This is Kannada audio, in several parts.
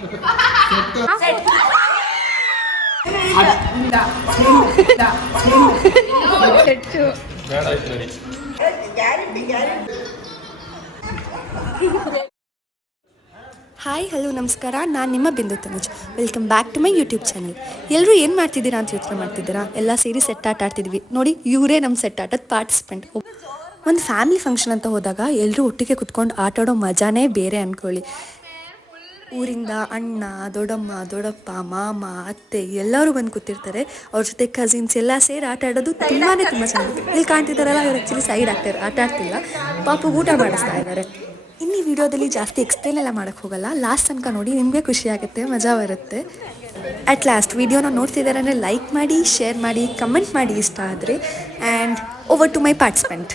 ಹಾಯ್ ಹಲೋ ನಮಸ್ಕಾರ. ನಾನು ನಿಮ್ಮ Bindu Tanuj. Welcome back to my YouTube channel ಎಲ್ಲರೂ ಏನು ಮಾಡ್ತಿದ್ದೀರಾ ಅಂತ ಯೋಚನೆ ಮಾಡ್ತಿದ್ದೀರಾ? ಎಲ್ಲ ಸೇರಿ ಸೆಟ್ ಆಟ ಆಡ್ತಿದ್ವಿ. ನೋಡಿ, ಇವರೇ ನಮ್ಮ ಸೆಟ್ ಆಟದ ಪಾರ್ಟಿಸಿಪೆಂಟ್ ಒಂದು ಫ್ಯಾಮಿಲಿ ಫಂಕ್ಷನ್ ಅಂತ ಹೋದಾಗ ಎಲ್ಲರೂ ಒಟ್ಟಿಗೆ ಕುತ್ಕೊಂಡು ಆಟಾಡೋ ಮಜಾನೇ ಬೇರೆ ಅಂದ್ಕೊಳ್ಳಿ ಊರಿಂದ ಅಣ್ಣ, ದೊಡ್ಡಮ್ಮ, ದೊಡ್ಡಪ್ಪ, ಮಾಮ, ಅತ್ತೆ ಎಲ್ಲರೂ ಬಂದು ಕೂತಿರ್ತಾರೆ. ಅವ್ರ ಜೊತೆ ಕಸಿನ್ಸ್ ಎಲ್ಲ ಸೇರಿ ಆಟ ಆಡೋದು ತುಂಬಾ ತುಂಬ ಚೆನ್ನಾಗಿತ್ತು ಇಲ್ಲಿ ಕಾಣ್ತಿದ್ದಾರಲ್ಲ ಅವ್ರು ಆ್ಯಕ್ಚುಲಿ ಸೈಡ್ ಆಗ್ತಾರೆ ಆಟ ಆಡ್ತಿಲ್ಲ. ಪಾಪು ಊಟ ಮಾಡಿಸ್ತಾ ಇದ್ದಾರೆ. ಇನ್ನು ಈ ವಿಡಿಯೋದಲ್ಲಿ ಜಾಸ್ತಿ ಎಕ್ಸ್ಪ್ಲೇನ್ ಎಲ್ಲ ಮಾಡೋಕ್ಕೆ ಹೋಗಲ್ಲ. ಲಾಸ್ಟ್ ತನಕ ನೋಡಿ ನಿಮಗೆ ಖುಷಿ ಆಗುತ್ತೆ, ಮಜಾ ಬರುತ್ತೆ. ಅಟ್ ಲಾಸ್ಟ್ ವಿಡಿಯೋನ ನೋಡ್ತಿದ್ದಾರೆ ಅಂದರೆ ಲೈಕ್ ಮಾಡಿ ಶೇರ್ ಮಾಡಿ ಕಮೆಂಟ್ ಮಾಡಿ ಇಷ್ಟ ಆದರೆ. And over to my participant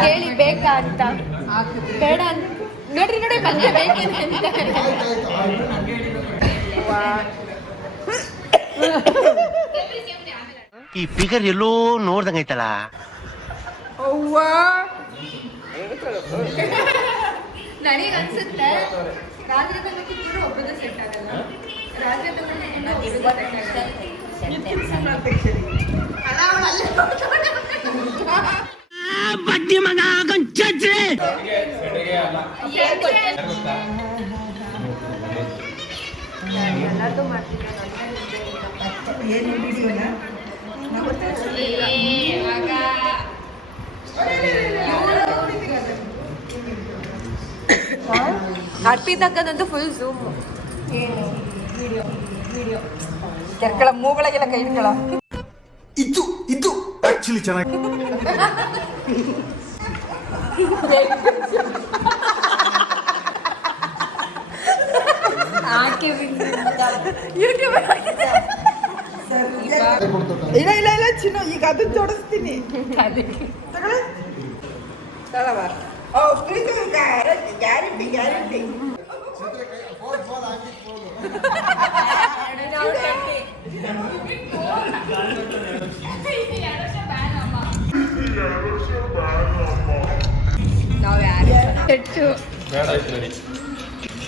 ಕೇಳಿ ಬೇಕಾ ಅಂತ? ಬೇಡ ಅಂತ. ನೋಡ್ರಿ ನೋಡಿ ಪಲ್ಯ ಬೇಕೇನೆ ಅಂತ ಈ ಫಿಗರ್ ಎಲ್ಲೋ ನೋಡ್ದಂಗೈತಲ್ಲ ನನಗೆ ಅನ್ಸುತ್ತೆ ರಾತ್ರಿ ತಗೊಂಡಿದ್ರು ಒಬ್ಬದ ಸೆಟ್ ಆಗಲ್ಲ. ರಾತ್ರಿ ಅರ್ಪಿತಕ್ಕದಂತೂ ಫುಲ್ ಝೂಮ್ ಕೆರ್ಕಳ ಮೂಗಳಿಗೆಲ್ಲ ಕೈ ಇಟ್ಕೊಳ ಆಕ್ಚುಲಿ ಚೆನ್ನಾಗಿ. ಇಲ್ಲ ಇಲ್ಲ ಇಲ್ಲ ಚಿನ್ನು ಈಗ ಅದನ್ನ ಜೋಡಿಸ್ತೀನಿ. Guarantee guarantee. ಅದಾವಲ್ಲಕ್ಕ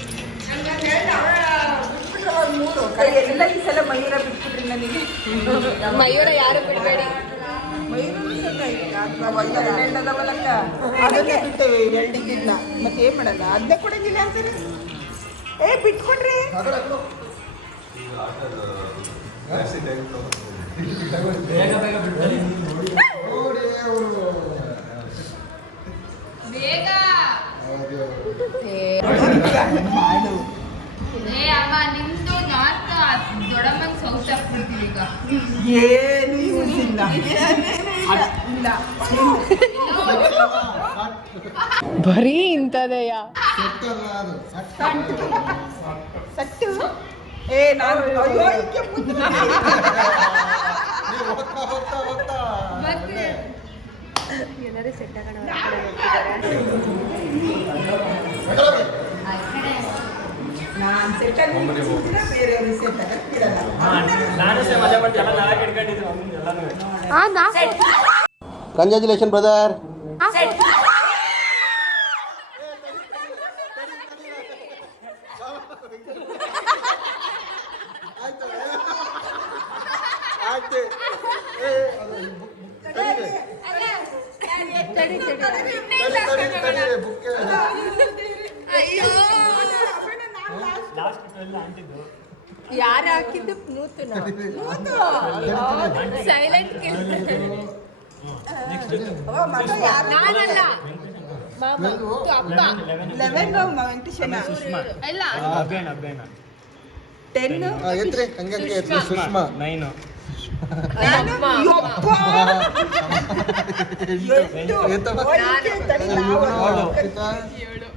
ಮಯೂರ ಬಿಡ್ತೇವೆ ಬಿಡಬೇಡಿ? ಮತ್ತೆ ಏನ್ ಮಾಡಲ್ಲ ಅದನ್ನೇ ಕೊಡಂಗಿಲ್ಲ ಅಂತಾರೆ ಏ ಬಿಟ್ಕೊಡ್ರಿ ಮಾಡು ಏ ಅಮ್ಮ ನಿಮ್ದು ನಾರ್ತ್ ದೊಡ್ಡಮ್ಮನ ಸೌತ್ ಆಗ್ಬಿಡ್ತೀವಿ ಈಗ. ಏನು ಯೂಸ್ ಇಲ್ಲ. ಇಲ್ಲ ಬರೀ ಇಂಥದೆಯ? ಸಟ್ಟು. ಏ ನಾನು ಅಯ್ಯೋ ನಾನ್ ಸೆಟ್ ಆಗೋಣ ಕಂಗ್ರ್ಯಾಚುಲೇಷನ್ ಬ್ರದರ್ ಯಾರು ಹಾಕಿದ್ದು? ಮೂತು ಸೈಲೆಂಟ್ ನಾನಲ್ಲ. ಮಾಮ ಅಪ್ಪ ಲೆವೆನ್ ವೆಂಕಟೇಶನ ಇಲ್ಲ ಟೆನ್ ಎತ್ರಿ ಹಂಗಂಗೆ ಎತ್ರಿ ಸುಷ್ಮಾ. ನೈನು ನಾನು ಯಪ್ಪ. ಎಂಟು. ತಡಿ, ನಾವು ಏಳು.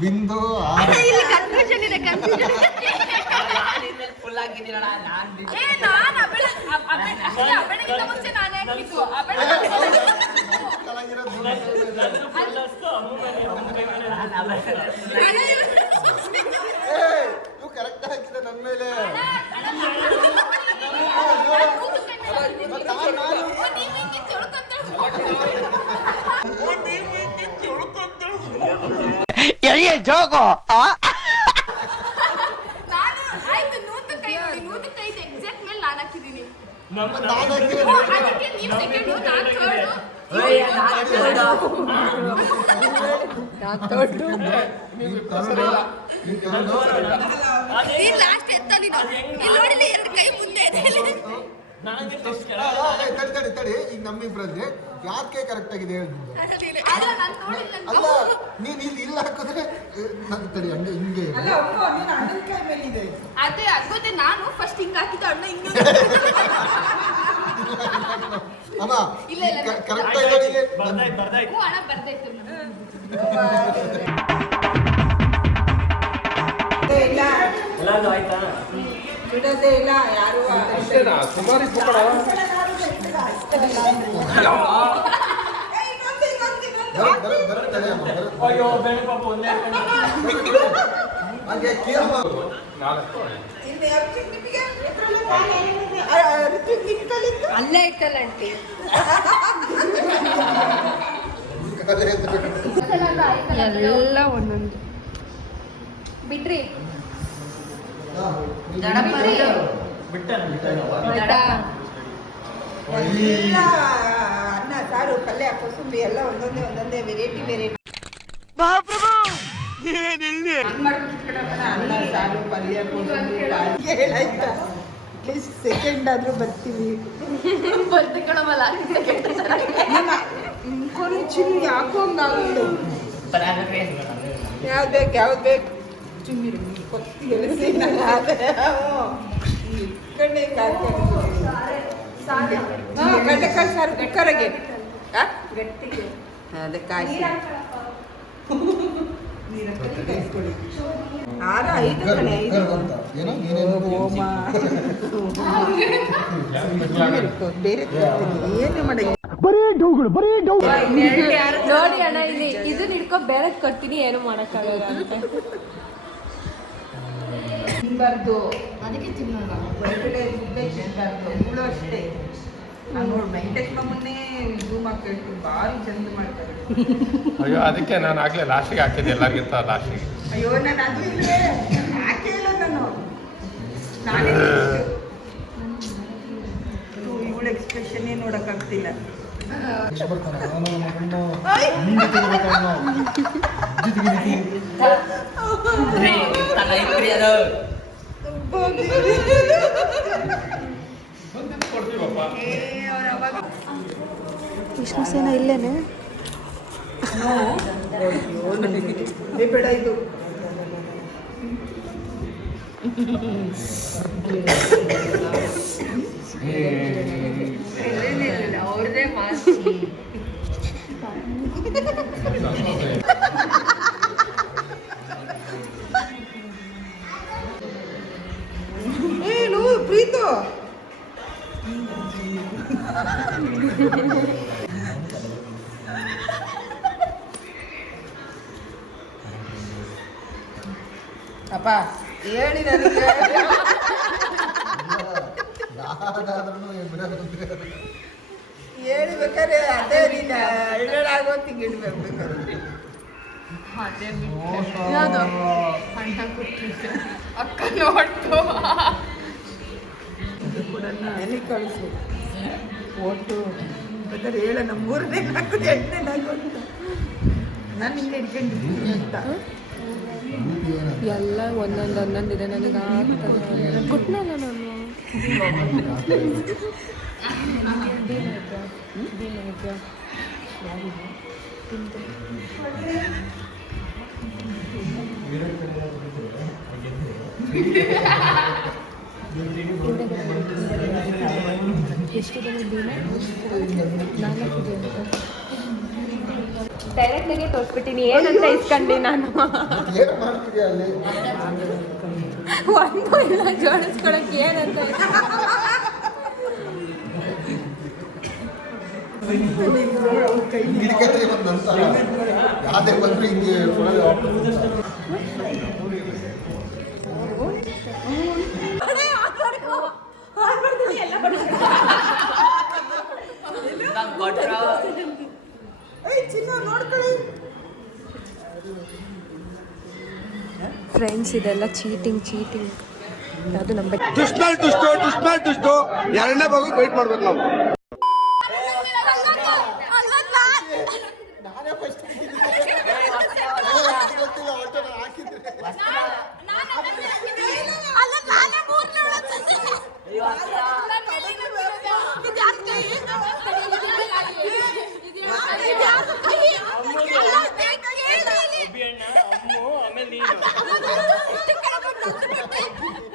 ಬಿಂದು ಆರು. ಇಲ್ಲಿ ಕನ್ಫ್ಯೂಷನ್ ಇದೆ ಕನ್ಫ್ಯೂಷನ್ ಏ ನಾನು ಅಬಳ ಅಬಳಗಿಂತ ಮುಂಚೆ ನಾನೇ ಹಾಕಿದ್ದು ಅಬಳ ಇವು ಕರೆಕ್ಟ್ ಹಾಕಿದೆ ನನ್ನ ಮೇಲೆ ಜೋಗೋ ನಾನು ಆಯ್ತು ನೂತಕ್ಕೆ ಐದು ನೂತಕ್ಕೆ ಐದು ಎಕ್ಸಾಕ್ಟ್ ಮೇಲೆ ನಾನು ಹಾಕಿದ್ದೀನಿ ನಾನು ಹಾಕಿದೆ ಅದಕ್ಕೆ ನೀವು ಸೆಕೆಂಡು ನಾನು ಥರ್ಡು ನೀನು ತಗೊಂಡು ನೀನು ತಗೊಂಡು ನೀನ್ ಲಾಸ್ಟ್ ಎತ್ತ ನೀನು ಇಲ್ಲಿ ನೋಡಿಲ್ಲ ಎರಡು ಕೈ ಮುಂದೆ ಇದೆ. ತಡಿ ತಡಿ ತಡಿ. ಈಗ ನಮ್ಮಿಬ್ರಲ್ಲಿ ಯಾಕೆ ಕರೆಕ್ಟ್ ಆಗಿದೆ ಹೇಳಿ ನಿಮ್ಗೆ. ಅಲ್ಲ ನಾನು ಇಲ್ಲಿ ಇಲ್ಲ ಹಾಕಿದ್ರೆ ನಾನು ತಡಿ ಹಂಗೆ ಹಿಂಗೆ ಅದೇ ಅದ್ಗೊತ್ತೆ ನಾನು ಫಸ್ಟ್ ಹಿಂಗ್ ಹಾಕಿದ್ದು ಅಣ್ಣ ಹಿಂಗೆ ಅಮ್ಮ ಇಲ್ಲ, ಇಲ್ಲ, ಇಲ್ಲ. ಕರೆಕ್ಟ್ ಆಗಿ ಹ್ಞೂ ಅಣ್ಣ ಬರ್ದೈತು ಎಲ್ಲಾನು ಇಲ್ಲ ಬಿಡೋದೇ ಇಲ್ಲ ಯಾರು ತಡಿ ಅಮ್ಮ, ಬರ- ಹಂಗೆ ಕೇಳಮ್ಮ. ಅಲ್ಲೇ ಇಟ್ಟಲ್ಲ. ಎಲ್ಲ ಒಂದೊಂದು. ಬಿಡ್ರಿ. ಎಲ್ಲ ಅನ್ನ ಸಾರು ಪಲ್ಯ ಕೋಸಂಬರಿ ಎಲ್ಲ ಒಂದೊಂದೇ ಒಂದೊಂದೇ ವೆರೈಟಿ ವೆರೈಟಿ ಅನ್ನ ಸಾರು ಪಲ್ಯ ಕೋಸಂಬರಿ ಹೇಳಾಯ್ತಾ ಅಟ್ಲೀಸ್ಟ್ ಸೆಕೆಂಡ್ ಆದ್ರೂ ಬರ್ತೀವಿ. ಬರ್ತಿಕೊಳ್ಳೋಲ್ಲ ಕೊನೆ ಚಿನ್ನು ಯಾಕೋ ಯಾವ್ದು ಬೇಕು ಯಾವ್ದು ಬೇಕು? ಚುಮ್ಮಿರು ಕೊತ್ತಿ ನಾನು ಕಣ್ಣೆ ಗಡ್ಡೆಕಾಯಿ ಸಾರು ಕುಕ್ಕರಿಗೆ ಅದೇ ಕಾಯಿ ಐದು ಕಣೆ ಐದು ಬೇರೆ ಮಾಡಿ ನೋಡಿ ಅಣ್ಣ, ಇಲ್ಲಿ ಇದನ್ನ ಹಿಡ್ಕೊ ಬೇರೆ ಕೊಡ್ತೀನಿ, ಏನು ಮಾಡಕ್ಕಾಗಲ್ಲ ತಿನ್ಬಾರ್ದು. ಅದಕ್ಕೆ ತಿನ್ನೋಣ ಹೊರಗಡೆ ಮುದ್ದೆ ತಿನ್ನಬಾರ್ದು ಇವಳು ಅಷ್ಟೇ. ನಾನು ಇದು ಮಾಡ್ಕೊಂಡು ಭಾರಿ ಚಂದ ಮಾಡ್ತಾರೆ. ಅಯ್ಯೋ ಅದಕ್ಕೆ ನಾನು ಆಗ್ಲೇ ಲಾಸ್ಟಿಗೆ ಹಾಕಿದ್ದೆ ಎಲ್ಲರಿಗಿಂತ ಲಾಸ್ಟಿಗೆ ಅಯ್ಯೋ ನಾನು ಅದು ಇಲ್ಲೇ. ಯಾಕೆ ಇಲ್ಲ ನಾನು? ನಾನೇ ಇವಳ ಎಕ್ಸ್ಪ್ರೆಷನ್ನೇ ನೋಡೋಕ್ಕಾಗ್ತಿಲ್ಲ ಬರ್ತಾನೆ? ವಿಷ್ಣು ಸೇನ ಇಲ್ಲೇನೆ? ಅಯ್ಯೋ ನನಗೆ ಏ ಬೇಡ ಇದು ಅವ್ರದೇ ಮಾತು ಅಪ್ಪ. ಹೇಳಿ ನನಗೆ. ಹೇಳಿ ಬೇಕಾದ್ರೆ ಅದೇ ರೀತಿ ಹಳ್ಳೆಳಾಗೋ ತಿಂಗಿಡ್ಬೇಕು ಬೇಕಾದ್ರೆ ಯಾವುದು? ಅಣ್ಣ ಕೊಟ್ಟಿದ್ದು. ಅಕ್ಕ ನೋಡ್ತು ಎಲ್ಲಿ ಕಳಿಸು? ಒಟ್ಟು. ಬೇಕಾದ್ರೆ ಹೇಳ ನಮ್ಮ ಮೂರನೇ ನಾಲ್ಕು ಎಂಟನೇ ನಾಲ್ಕು ಅಂತ. ನಾನು ಹಿಂಗೆ ಹಿಡ್ಕೊಂಡಿದ್ದೀನಿ ಅಂತ ಎಲ್ಲ ಒಂದೊಂದು ಒಂದೊಂದು ಇದೆ ನನಗೆ ಆಗ್ತದೆ ಕೊಟ್ಟನಲ್ಲ ನಾನು? ಎಷ್ಟು ಜನ ನಾಲ್ಕು ದಿನ. ಡೈರೆಕ್ಟ್ ಆಗಿ ತೋರಿಸ್ಬಿಟ್ಟಿನಿ. ಏನಂತ ಇಸ್ಕೊಂಡಿ ನಾನು? ಒಂದು ಇಲ್ಲ ಜೋಡಿಸ್ಕೊಳಕ್ ಏನಂತ ಯಾವ್ದೇ ಬಂದ್ರು ಹಿಂಗೆ ಏಯ್ ಚಿನ್ನ ನೋಡ್ಕೊಳ್ಳಿ. ಫ್ರೆಂಡ್ಸ್ ಇದೆಲ್ಲ ಚೀಟಿಂಗ್ ಚೀಟಿಂಗ್ ಅದು ನಮ್ಮ ದುಷ್ಟ ದುಷ್ಟ ದುಷ್ಟ ದುಷ್ಟು ಎರಡನೇ ಭಾಗಕ್ಕೆ ವೇಟ್ ಮಾಡ್ಬೇಕು ನಾವು ನಾನೇ ಫಸ್ಟ್ ಗೊತ್ತಿಲ್ಲ ಆಟೋ ಹಾಕಿದ್ರೆ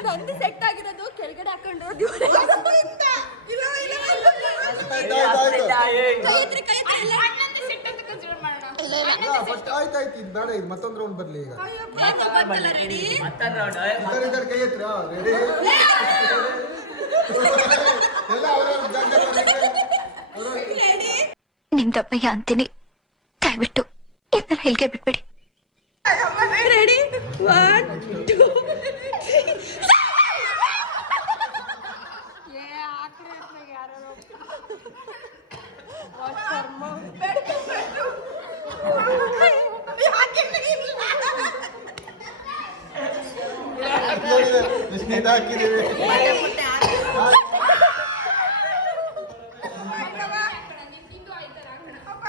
ನಂದು ಸೆಟ್ ಆಗಿರೋದು ಇದು ಬೇಡ ಇದು ಮತ್ತೊಂದು ರೌಂಡ್ ಬರ್ಲಿ ಈಗ. ಇದ್ದಾರೆ ಇದ್ದಾರೆ ಕೈ ಎತ್ತರ ರೆಡಿ ಎಲ್ಲ ಅವ್ರವ್ರ ಜಾಗದಲ್ಲಿ ನಿಮ್ದಪ್ಪಯ್ಯ ಅಂತೀನಿ. ದಯವಿಟ್ಟು ಇದನ್ನ ಹೇಳಿಗೆ ಬಿಟ್ಬಿಡಿ. ರೆಡಿ ಒನ್ ಟೂ ನೋಡಿದೆ ಎಷ್ಟು ನೀಟ್ ಹಾಕಿದ್ದೀವಿ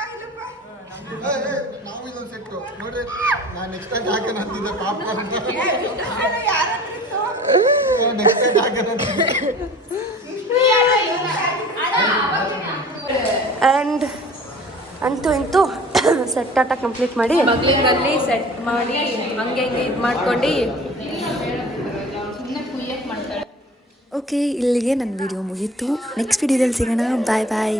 ಏ, ಏ, ನಾವು ಇದೊಂದು ಸೆಟ್ಟು ನೋಡ್ರಿ ನಾನು ನೆಕ್ಸ್ಟ್ ಟೈಮ್ ಹಾಕೋಣ ಅಂತಿದ್ದೆ ಪಾಪ್ಕಾರ್ನ್ ನೆಕ್ಸ್ಟ್ ಟೈಮ್ ಹಾಕೋಣ ಅಂತಿದ್ದೆ ಆ್ಯಂಡ್ ಅಂತೂ ಇಂತೂ ಸೆಟ್ ಕಂಪ್ಲೀಟ್ ಮಾಡಿ ಮಗ್ಲಿನಲ್ಲಿ ಸೆಟ್ ಮಾಡಿ ಹಂಗೆ ಹಿಂಗೆ ಇದು ಮಾಡ್ಕೊಂಡು ಓಕೆ ಇಲ್ಲಿಗೆ ನನ್ನ ವಿಡಿಯೋ ಮುಗೀತು. ನೆಕ್ಸ್ಟ್ ವಿಡಿಯೋದಲ್ಲಿ ಸಿಗೋಣ. ಬಾಯ್ ಬಾಯ್